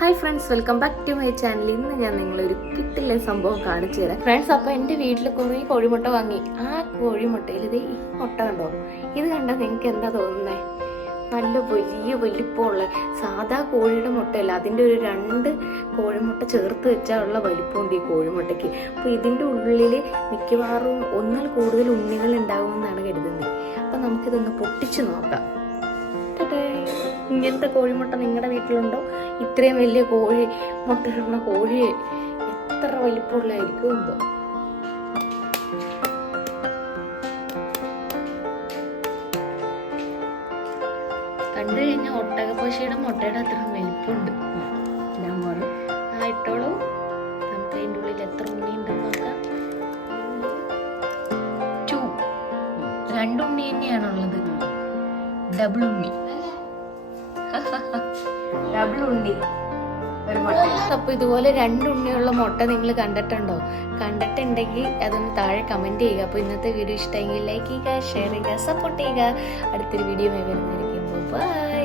Hi friends, welcome back to my channel. ഇന്ന് ഞാൻ നിങ്ങളൊരു കിട്ടില്ല സംഭവം കാണിച്ചു തരാം ഫ്രണ്ട്സ്. അപ്പോൾ എൻ്റെ വീട്ടിൽ കുറേ കോഴിമുട്ട വാങ്ങി. ആ കോഴിമുട്ടയിൽ ഇത് ഈ മുട്ട കണ്ടോ? ഇത് കണ്ടാൽ നിങ്ങൾക്ക് എന്താ തോന്നുന്നത്? നല്ല വലിയ വലിപ്പമുള്ള സാധാ കോഴിയുടെ മുട്ടയല്ല, അതിൻ്റെ ഒരു 2 കോഴിമുട്ട ചേർത്ത് വെച്ചാലുള്ള വലിപ്പമുണ്ട് ഈ കോഴിമുട്ടയ്ക്ക്. അപ്പോൾ ഇതിൻ്റെ ഉള്ളിൽ മിക്കവാറും 1-ൽ കൂടുതൽ ഉണ്ണികൾ ഉണ്ടാകുമെന്നാണ് കരുതുന്നത്. അപ്പം നമുക്കിതൊന്ന് പൊട്ടിച്ച് നോക്കാം. ഇങ്ങനത്തെ കോഴിമുട്ട നിങ്ങളുടെ വീട്ടിലുണ്ടോ? ഇത്രയും വലിയ കോഴി മുട്ടയിടുന്ന കോഴി എത്ര വലിപ്പമുള്ളതായിരിക്കും എന്തോ. കണ്ടു കഴിഞ്ഞാൽ ഒട്ടകപ്പശിയുടെ മുട്ടയുടെ അത്ര വലിപ്പമുണ്ട്. ഞാൻ പോലും ഇട്ടോളൂ. നമുക്ക് അതിൻ്റെ ഉള്ളിൽ എത്ര ഉണ്ണി ഉണ്ടെന്ന് നോക്കാം. 2 ഉണ്ണി തന്നെയാണുള്ളത്. ഡബിൾ ഉണ്ണി ഒരു മുട്ട. അപ്പൊ ഇതുപോലെ 2 ഉണ്ണിയുള്ള മുട്ട നിങ്ങൾ കണ്ടിട്ടുണ്ടോ? കണ്ടിട്ടുണ്ടെങ്കിൽ അതൊന്ന് താഴെ കമന്റ് ചെയ്യുക. അപ്പൊ ഇന്നത്തെ വീഡിയോ ഇഷ്ടമെങ്കിൽ ലൈക്ക് ചെയ്യുക, ഷെയർ ചെയ്യുക, സപ്പോർട്ട് ചെയ്യുക. അടുത്തൊരു വീഡിയോ വരുന്നതായിരിക്കും. ബൈ.